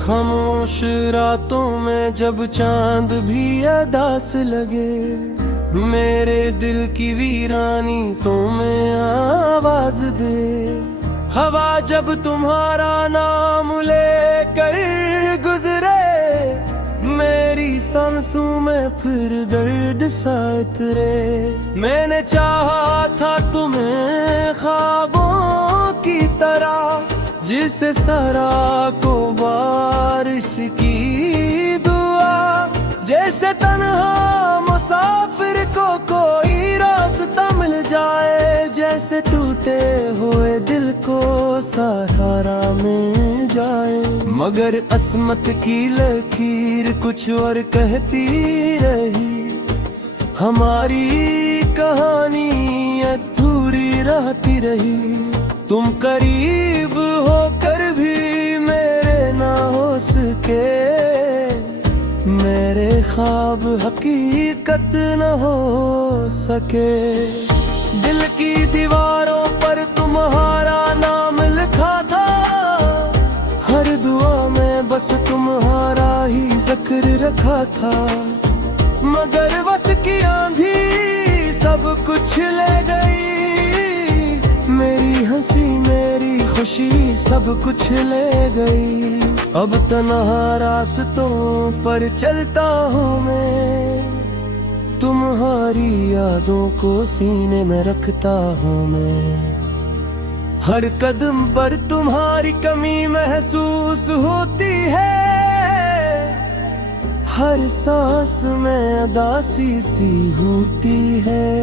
खामोश रातों में जब चांद भी अदास लगे, मेरे दिल की वीरानी तो में आवाज दे। हवा जब तुम्हारा नाम लेकर गुजरे, मेरी सांसों में फिर दर्द सा उतरे। मैंने चाहा था तुम्हें ख्वाबों की तरह, जिसे सरा को बारिश की दुआ। जैसे तन्हा मुसाफिर को कोई रास्ता मिल जाए, जैसे टूटे हुए दिल को सहारा मिल जाए। मगर अस्मत की लकीर कुछ और कहती रही, हमारी कहानी अधूरी रहती रही। तुम करीब होकर भी मेरे ना हो सके, मेरे ख्वाब हकीकत न हो सके। दिल की दीवारों पर तुम्हारा नाम लिखा था, हर दुआ में बस तुम्हारा ही जिक्र रखा था। मगर वक्त की आंधी सब कुछ ले गई, मेरी हंसी मेरी खुशी सब कुछ ले गई। अब तन्हा रास्तों पर चलता हूँ मैं, तुम्हारी यादों को सीने में रखता हूँ मैं। हर कदम पर तुम्हारी कमी महसूस होती है, हर सांस में उदासी सी होती है।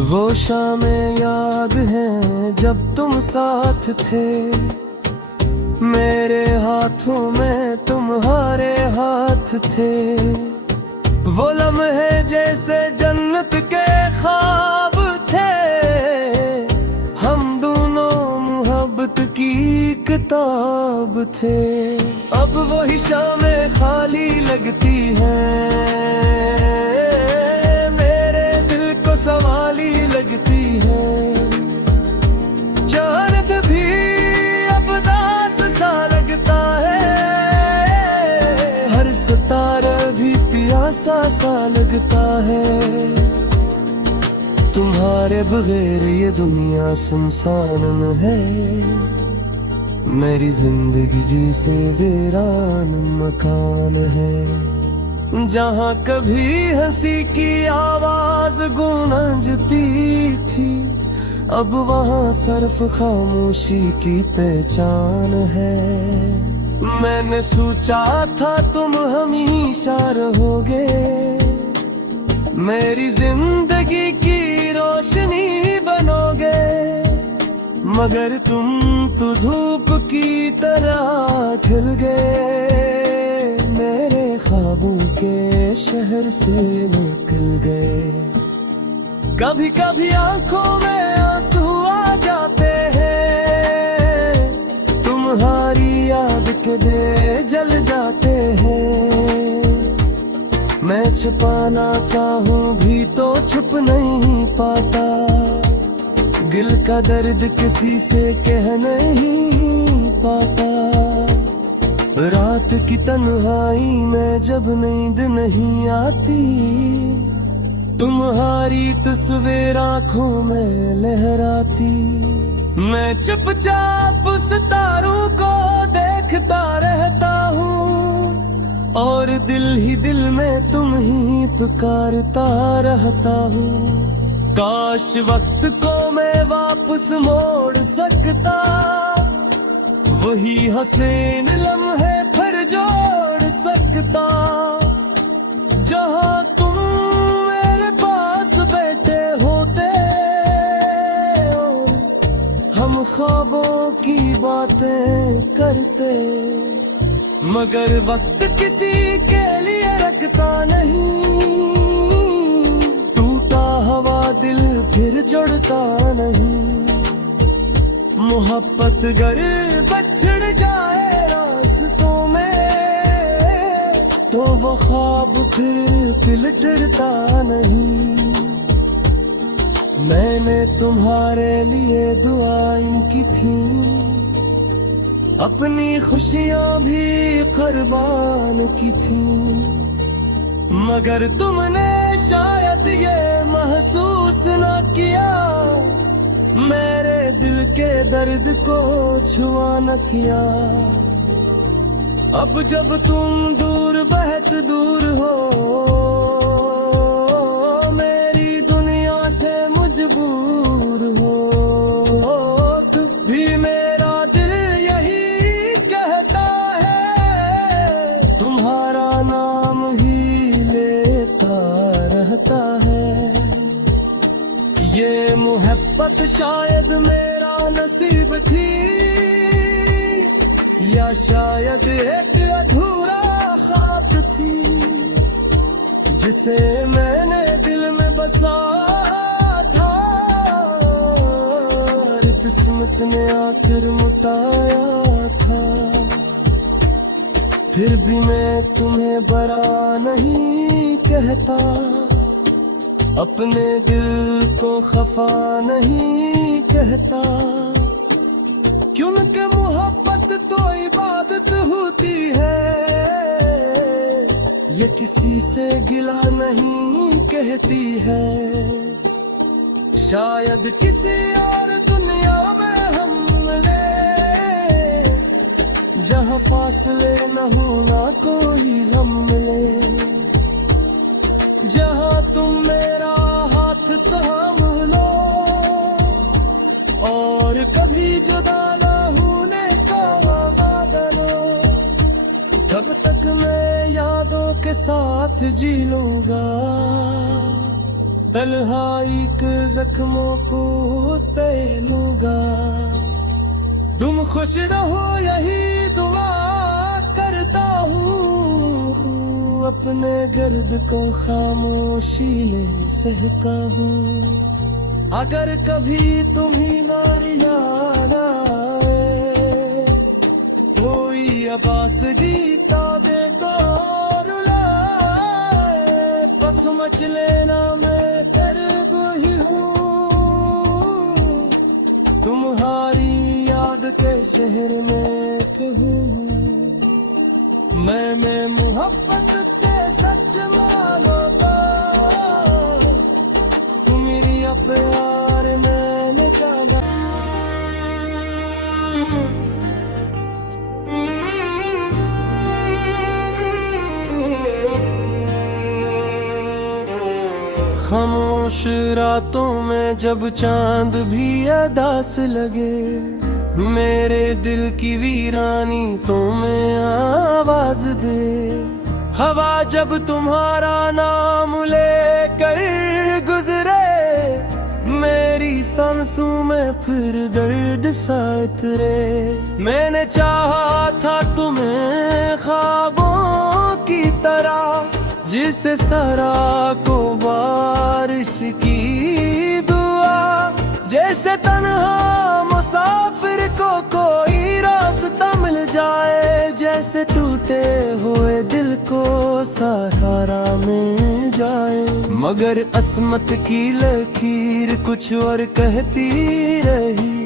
वो शामें याद हैं जब तुम साथ थे, मेरे हाथों में तुम्हारे हाथ थे। वो लम्हे जैसे जन्नत के ख्वाब थे, हम दोनों मोहब्बत की किताब थे। अब वही शामें खाली लगती हैं, मेरे दिल को सवाली लगती है। चांद भी अब दास सा लगता है, हर सितारा भी प्यासा सा लगता है। तुम्हारे बगैर ये दुनिया सुनसान है, मेरी जिंदगी जैसे वीरान मकान है। जहाँ कभी हंसी की आवाज गूंजती थी, अब वहाँ सिर्फ खामोशी की पहचान है। मैंने सोचा था तुम हमेशा रहोगे, मेरी जिंदगी की रोशनी बनोगे। मगर तुम तो धूप की तरह खिल गए, मेरे ख्वाबों के शहर से निकल गए। कभी कभी आंखों में आंसू आ जाते हैं, तुम्हारी याद के दे जल जाते हैं। मैं छुपाना चाहूं भी तो छुप नहीं पाता, दिल का दर्द किसी से कह नहीं पाता। रात की तन्हाई में जब नींद नहीं आती, तुम्हारी तस्वीर आंखों में लहराती। मैं चुपचाप सितारों को देखता रहता हूँ, और दिल ही दिल में तुम ही पुकारता रहता हूँ। काश वक्त को मैं वापस मोड़ सकता, वही हसीन लम्हे फिर जोड़ सकता। जहाँ तुम मेरे पास बैठे होते, और हम ख्वाबों की बातें करते। मगर वक्त किसी के लिए रखता नहीं, हवा दिल फिर जुड़ता नहीं। मोहब्बत गर बछड़ जाए रास्तों में, तो तो वो ख्वाब फिर पिलटता नहीं। मैंने तुम्हारे लिए दुआएं की थी, अपनी खुशियां भी कुर्बान की थी, मगर तुमने शायद ये महसूस न किया, मेरे दिल के दर्द को छुआ न किया। अब जब तुम दूर बहुत दूर हो, मेरी दुनिया से मजबूर हो, तब भी मेरा दिल यही कहता है, तुम्हारा नाम ही लेता रहता है। ये मोहब्बत शायद मेरा नसीब थी, या शायद एक अधूरा ख्वाब थी, जिसे मैंने दिल में बसाया था, और किस्मत ने आकर मुटाया था। फिर भी मैं तुम्हें बरा नहीं कहता, अपने दिल को खफा नहीं कहता, क्योंकि मोहब्बत तो इबादत होती है, ये किसी से गिला नहीं कहती है। शायद किसी और दुनिया में हम मिले, जहाँ फासले न हो ना कोई हम मिले, जहाँ तुम मेरा हाथ थाम लो, और कभी जुदा ना होने का वादा लो। तब तक मैं यादों के साथ जी लूंगा, तन्हाई के जख्मों को तैलूंगा। तुम खुश रहो यही दुआ करता हूँ, अपने गर्द को खामोशी ले सहता हूँ। अगर कभी तुम्ही याद आए, कोई अबास गीता दे तो रुलाए, बस समझ लेना मैं कर्ब ही हूँ, तुम्हारी याद के शहर में कहूँ। मैं मोहब्बत के सच मानता, प्यार मैंने जाना। खामोश रातों में जब चांद भी अदास लगे, मेरे दिल की वीरानी तो में आवाज दे। हवा जब तुम्हारा नाम लेकर गुजरे, मेरी सांसों में फिर दर्द सा उतरे। मैंने चाहा था तुम्हें ख्वाबों की तरह, जिसे सरा को बारिश की दुआ, जैसे तन्हा मुसाफिर को कोई रास्ता मिल जाए, जैसे टूटे हुए दिल को सहारा मिल जाए। मगर अस्मत की लकीर कुछ और कहती रही,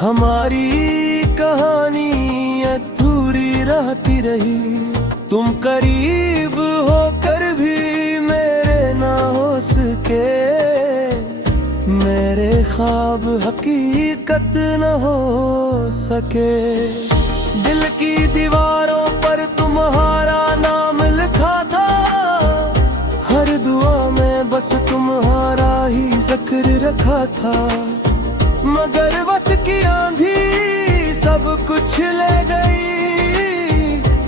हमारी कहानी अधूरी रहती रही। तुम करीब होकर भी मेरे ना हो सके, मेरे ख्वाब हकीकत न हो सके। दिल की दीवारों पर तुम्हारा नाम लिखा था, हर दुआ में बस तुम्हारा ही जिक्र रखा था। मगर वक्त की आंधी सब कुछ ले गई,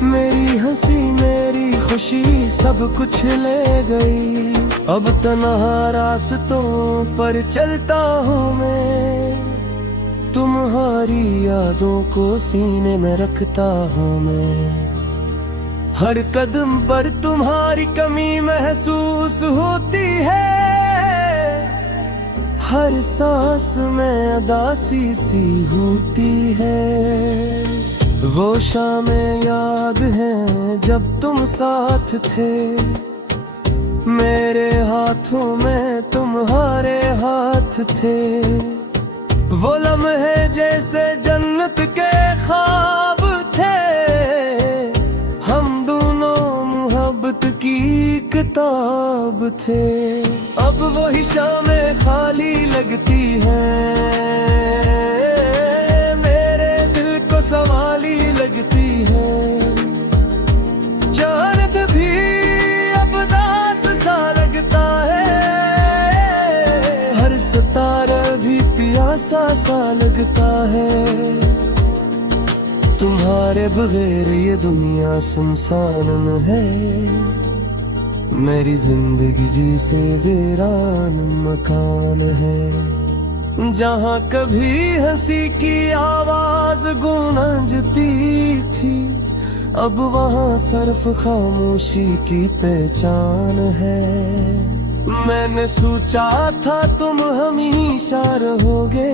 मेरी हंसी मेरी खुशी सब कुछ ले गई। अब तन्हा रास्तों पर चलता हूँ मैं, तुम्हारी यादों को सीने में रखता हूँ मैं। हर कदम पर तुम्हारी कमी महसूस होती है, हर सांस में उदासी सी होती है। वो शामें याद हैं जब तुम साथ थे, मेरे हाथों में तुम्हारे हाथ थे। वो लम्हे जैसे जन्नत के ख्वाब थे, हम दोनों मोहब्बत की किताब थे। अब वही शामें खाली लगती हैं, मेरे दिल को सवाली लगती हैं। चांद भी अब दास सा लगता है, हर सितारा भी प्यासा सा लगता है। तुम्हारे बगैर ये दुनिया सुनसान है, मेरी जिंदगी जैसे वीरान मकान है। जहाँ कभी हंसी की आवाज गूंजती थी, अब वहाँ सिर्फ खामोशी की पहचान है। मैंने सोचा था तुम हमेशा रहोगे,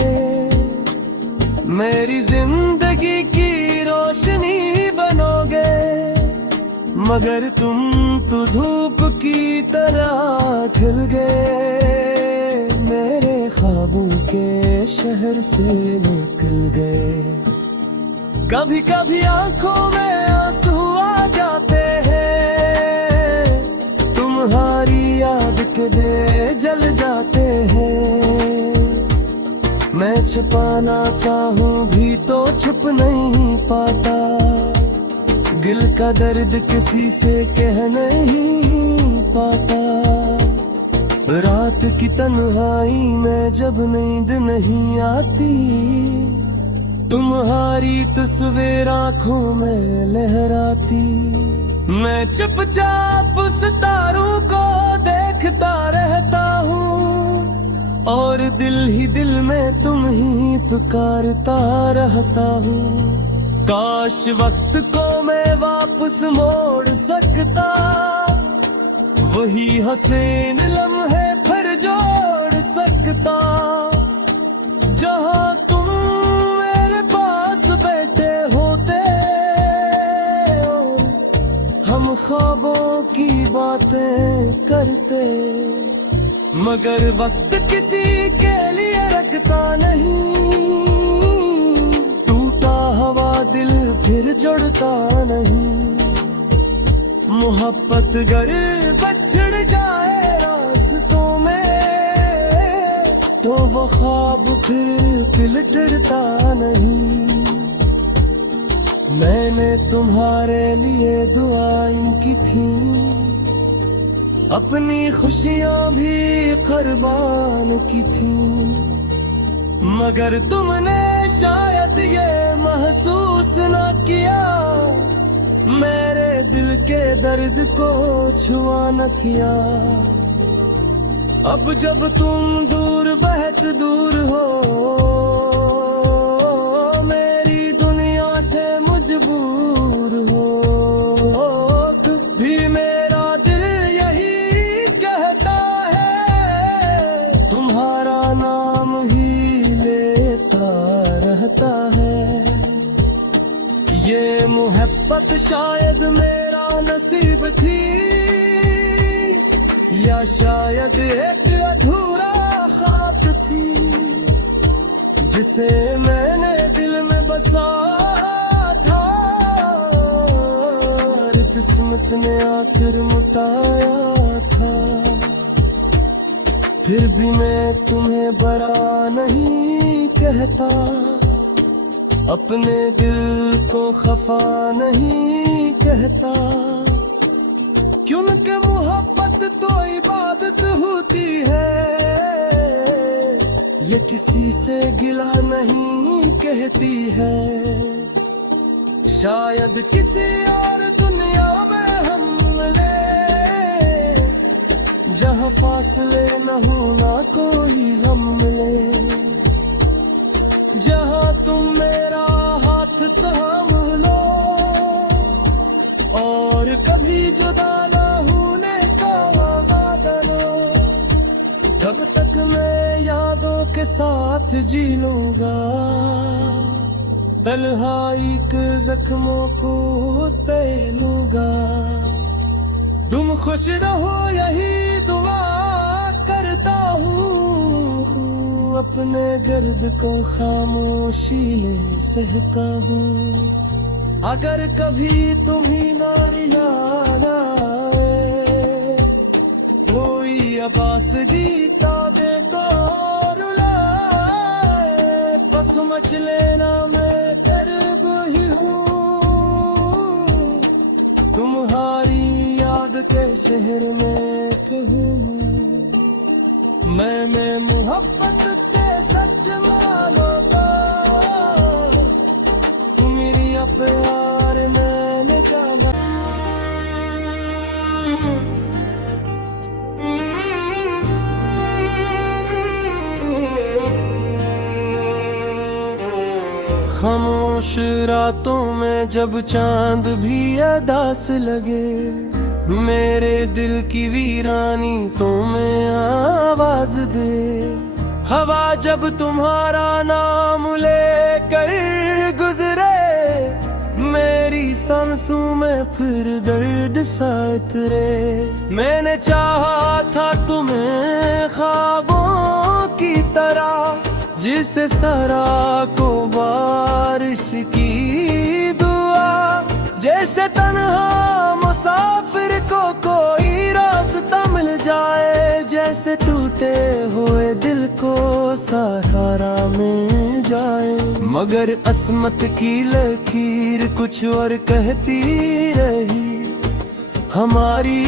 मेरी जिंदगी की रोशनी बनोगे, मगर तुम तो धूप की तरह खिल गए, मेरे ख्वाबों के शहर से निकल गए। कभी कभी आंखों में आंसू आ जाते हैं, तुम्हारी याद के दे जल जाते हैं। मैं छुपाना चाहूं भी तो छुप नहीं पाता, दिल का दर्द किसी से कह नहीं पाता। रात की तन्हाई में जब नींद नहीं आती, तुम्हारी तस्वीर आंखों में लहराती। मैं चुपचाप सितारों को देखता रहता हूँ, और दिल ही दिल में तुम ही पुकारता रहता हूँ। काश वक्त को मैं वापस मोड़ सकता, वही हसीन लम्हे फिर जोड़ सकता। जहाँ तुम मेरे पास बैठे होते, और हम ख्वाबों की बातें करते, मगर वक्त किसी के लिए रखता नहीं। हवा दिल फिर जुड़ता नहीं, मोहब्बत गर बछड़ जाए रास्तों में, तो वो ख्वाब फिर पिलटता नहीं। मैंने तुम्हारे लिए दुआएं की थी, अपनी खुशियां भी कुर्बान की थी, मगर तुमने शायद ये महसूस न किया, मेरे दिल के दर्द को छुआ न किया। अब जब तुम दूर बहुत दूर हो, मेरी दुनिया से मजबूर हो, तब भी मेरा दिल यही कहता है, तुम्हारा नाम ही रहता है। ये मोहब्बत शायद मेरा नसीब थी, या शायद एक अधूरा ख्वाब थी, जिसे मैंने दिल में बसा था, किस्मत ने आकर मुटाया था। फिर भी मैं तुम्हें बरा नहीं कहता, अपने दिल को खफा नहीं कहता, क्योंकि मोहब्बत तो इबादत होती है, ये किसी से गिला नहीं कहती है। शायद किसी और दुनिया में हम मिले, जहाँ फासले न हो ना कोई हम मिले, जहाँ तुम मेरा हाथ थाम लो, और कभी जुदा न होने का वादा लो। तब तक मैं यादों के साथ जी लूंगा, तन्हाई के जख्मों को तैलूंगा। तुम खुश रहो यही दुआ करता हूँ, अपने गर्द को खामोशी ले सहता हूँ। अगर कभी तुम्ही नारी आए, कोई अबास गीता दे तो रुलाए, बस समझ लेना मैं तरब ही हूँ। तुम्हारी याद के शहर में कहूँ मैं मोहब्बत ते सच मानो तो, तू मेरी प्यार मैंने जाना। खामोश रातों में जब चांद भी अदास लगे, मेरे दिल की वीरानी तो में आवाज दे। हवा जब तुम्हारा नाम लेकर गुजरे, मेरी सांसों में फिर दर्द सा उतरे। मैंने चाहा था तुम्हें ख्वाबों की तरह, जिसे सरा को बारिश की दुआ। जैसे तन्हा मुसाफिर को कोई रास्ता मिल जाए, जैसे टूटे हुए दिल को सहारा मिल जाए। मगर अस्मत की लकीर कुछ और कहती रही, हमारी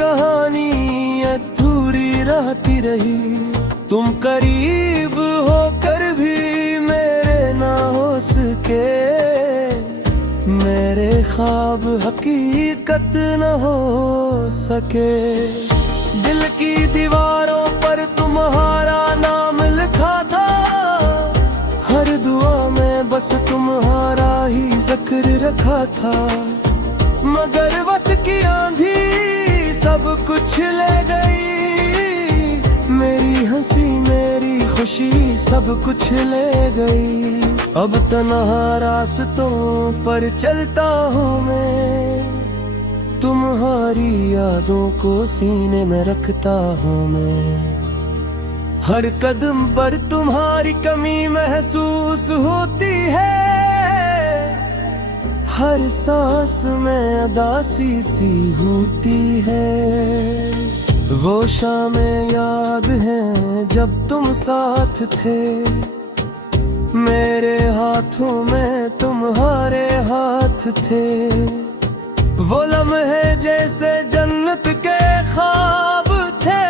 कहानी अधूरी रहती रही। तुम करीब होकर भी मेरे ना हो सके, मेरे ख्वाब हकीकत न हो सके। दिल की दीवारों पर तुम्हारा नाम लिखा था, हर दुआ में बस तुम्हारा ही जिक्र रखा था। मगर वक्त की आंधी सब कुछ ले गई, मेरी हंसी मेरी खुशी सब कुछ ले गई। अब तन्हा रास्तों पर चलता हूँ मैं, तुम्हारी यादों को सीने में रखता हूँ मैं। हर कदम पर तुम्हारी कमी महसूस होती है, हर सांस में उदासी सी होती है। वो शामें याद हैं जब तुम साथ थे, मेरे हाथों में तुम्हारे हाथ थे। वो लम्हे जैसे जन्नत के ख्वाब थे,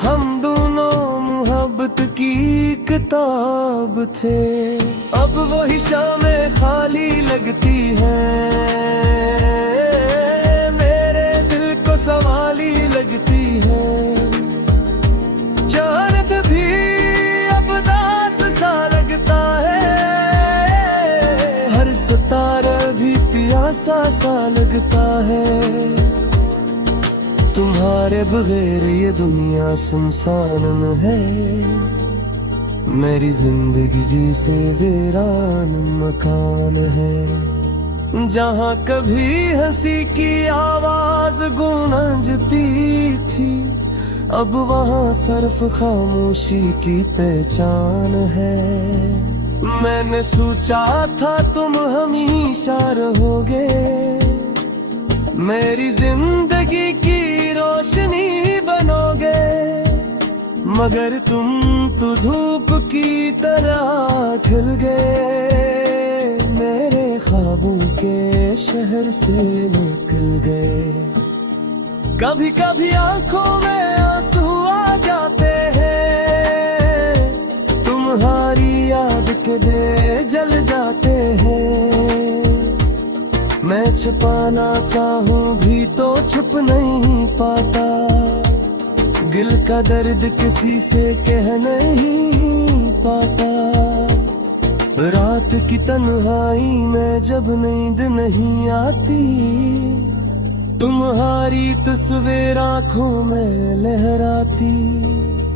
हम दोनों मोहब्बत की किताब थे। अब वही शामें खाली लगती हैं, मेरे दिल को सवाली लगती है। चांद भी अब दास सा लगता है, हर सितारा भी प्यासा सा लगता है। तुम्हारे बगैर ये दुनिया सुनसान है, मेरी जिंदगी जैसे वीरान मकान है। जहाँ कभी हंसी की आवाज गूंजती थी, अब वहाँ सिर्फ खामोशी की पहचान है। मैंने सोचा था तुम हमेशा रहोगे, मेरी जिंदगी की रोशनी बनोगे। मगर तुम तो धूप की तरह खिल गए, मेरे ख्वाबों के शहर से निकल गए। कभी कभी आंखों में आंसू आ जाते हैं, तुम्हारी याद के दे जल जाते हैं। मैं छुपाना चाहूं भी तो छुप नहीं पाता, दिल का दर्द किसी से कह नहीं पाता। रात की तन्हाई में जब नींद नहीं आती, तुम्हारी तस्वीर आंखों में लहराती।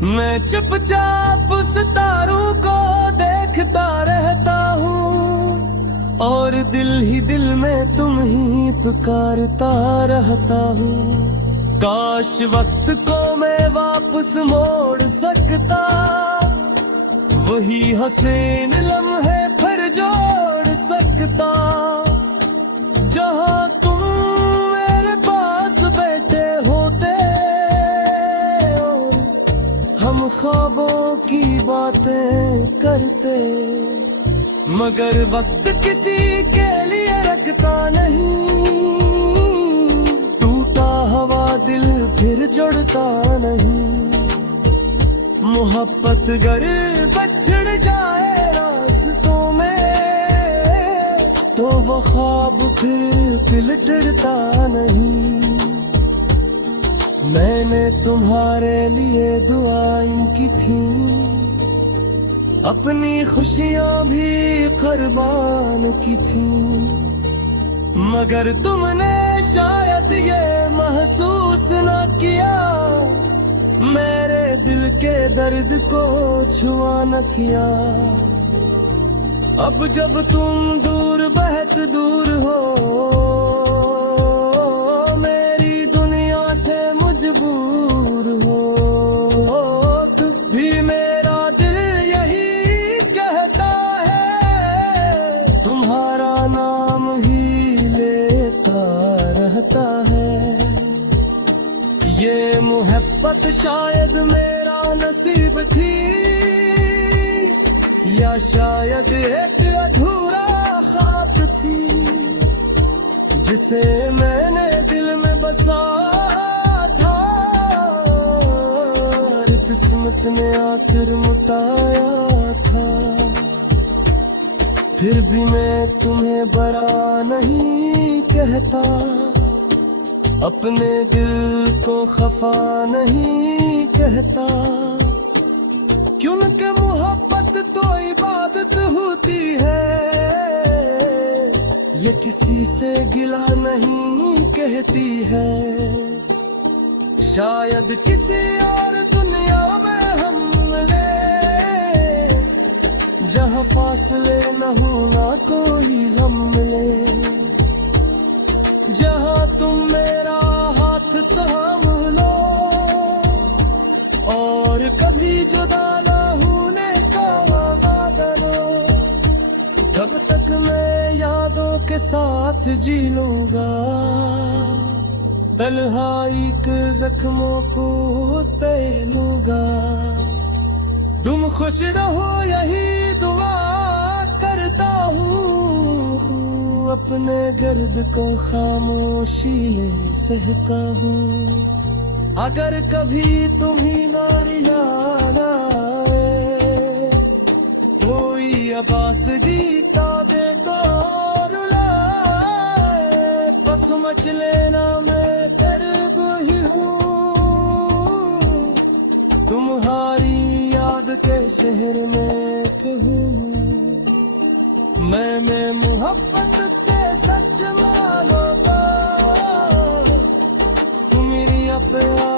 मैं चुपचाप सितारों को देखता रहता हूँ और दिल ही दिल में तुम ही पुकारता रहता हूँ। काश वक्त को मैं वापस मोड़ सकता, वही हसीन लम्हे फिर जोड़ सकता, जहाँ तुम मेरे पास बैठे होते और हम ख्वाबों की बातें करते। मगर वक्त किसी के लिए रखता नहीं, टूटा हवा दिल फिर जुड़ता नहीं। मोहब्बत गर बछड़ जाए रास्तों में तो वो ख्वाब फिर पिलटता नहीं। मैंने तुम्हारे लिए दुआएं की थी, अपनी खुशियां भी कुर्बान की थी, मगर तुमने शायद ये महसूस न किया, मेरे दिल के दर्द को छुआ न किया। अब जब तुम दूर बहुत दूर हो, मेरी दुनिया से मजबूर हो, तब भी मेरा दिल यही कहता है, तुम्हारा नाम ही लेता रहता है। ये मोहब्बत शायद मेरा नसीब थी, या शायद एक अधूरा ख्वाब थी, जिसे मैंने दिल में बसाया था, और किस्मत ने आकर मुटाया था। फिर भी मैं तुम्हें बरा नहीं कहता, अपने दिल को खफा नहीं कहता, क्योंकि मोहब्बत तो इबादत होती है, ये किसी से गिला नहीं कहती है। शायद किसी और दुनिया में हम मिले, जहाँ फासले न हो ना कोई गम मिले, जहाँ तुम मेरा हाथ थाम लो और कभी जुदा ना होने का वादा लो। तब तक मैं यादों के साथ जी लूंगा, तन्हाई के जख्मों को तैलूंगा। तुम खुश रहो यही दुआ करता हूँ, अपने गर्द को खामोशी ले सहता हूँ। अगर कभी तुम्ही नारी याद आए, कोई अबास गीता दे तो रुलाए, बस समझ लेना मैं दर्द ही हूँ, तुम्हारी याद के शहर में कहूँ। मैं मोहब्बत के सच मानोगा, तुम मेरी अपना